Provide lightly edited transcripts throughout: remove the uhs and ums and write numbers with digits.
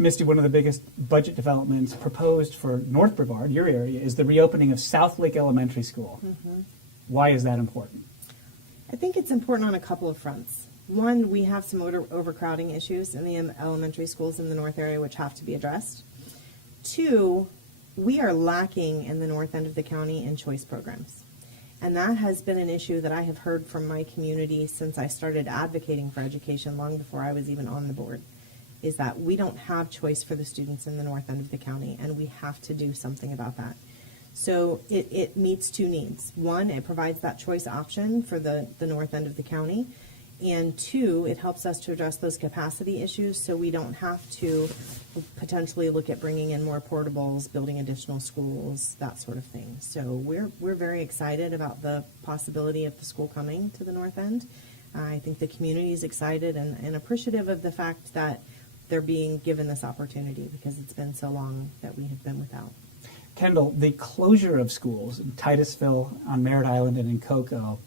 Misty, one of the biggest budget developments proposed for North Brevard, your area, is the reopening of South Lake Elementary School. Mm-hmm. Why is that important? I think it's important on a couple of fronts. One, we have some overcrowding issues in the elementary schools in the north area which have to be addressed. Two, we are lacking in the north end of the county in choice programs. And that has been an issue that I have heard from my community since I started advocating for education long before I was even on the board, is that we don't have choice for the students in the north end of the county, and we have to do something about that. So it meets two needs. One, it provides that choice option for the north end of the county. And two, it helps us to address those capacity issues so we don't have to potentially look at bringing in more portables, building additional schools, that sort of thing. So we're very excited about the possibility of the school coming to the north end. I think the community is excited and appreciative of the fact that they're being given this opportunity because it's been so long that we have been without. Kendall, the closure of schools in Titusville, on Merritt Island, and in Cocoa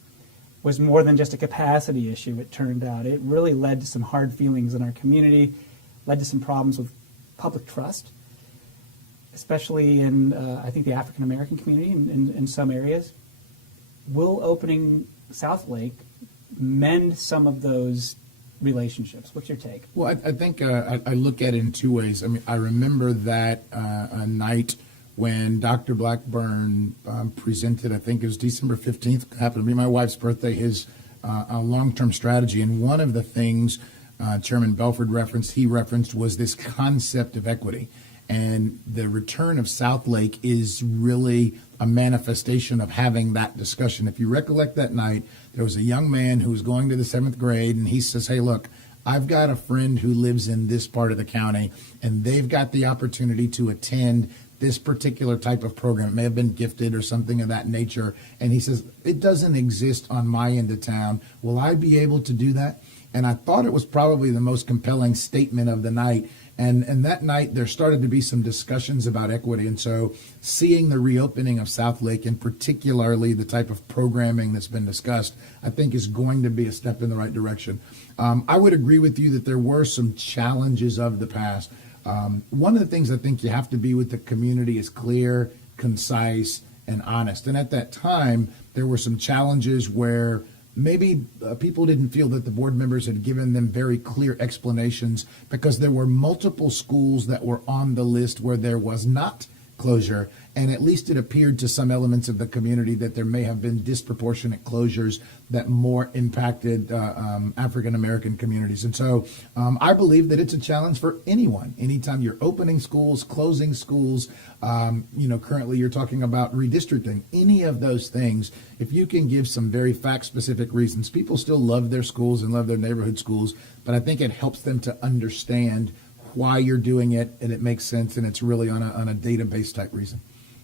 was more than just a capacity issue, it turned out. It really led to some hard feelings in our community, led to some problems with public trust, especially in, I think, the African American community in some areas. Will opening South Lake mend some of those relationships? What's your take? Well, I think I look at it in two ways. I mean, I remember that a night when Dr. Blackburn presented, I think it was December 15th, happened to be my wife's birthday, his long-term strategy. And one of the things Chairman Belford referenced was this concept of equity. And the return of South Lake is really a manifestation of having that discussion. If you recollect that night, there was a young man who was going to the 7th grade, and he says, hey, look, I've got a friend who lives in this part of the county, and they've got the opportunity to attend this particular type of program. It may have been gifted or something of that nature. And he says, it doesn't exist on my end of town. Will I be able to do that? And I thought it was probably the most compelling statement of the night. And that night, there started to be some discussions about equity. And so seeing the reopening of South Lake, and particularly the type of programming that's been discussed, I think is going to be a step in the right direction. I would agree with you that there were some challenges of the past. One of the things I think you have to be with the community is clear, concise, and honest. And at that time, there were some challenges where maybe people didn't feel that the board members had given them very clear explanations, because there were multiple schools that were on the list where there was not closure, and at least it appeared to some elements of the community that there may have been disproportionate closures that more impacted African American communities. And so I believe that it's a challenge for anyone. Anytime you're opening schools, closing schools, currently you're talking about redistricting, any of those things, if you can give some very fact-specific reasons, people still love their schools and love their neighborhood schools, but I think it helps them to understand why you're doing it, and it makes sense, and it's really on a database type reason.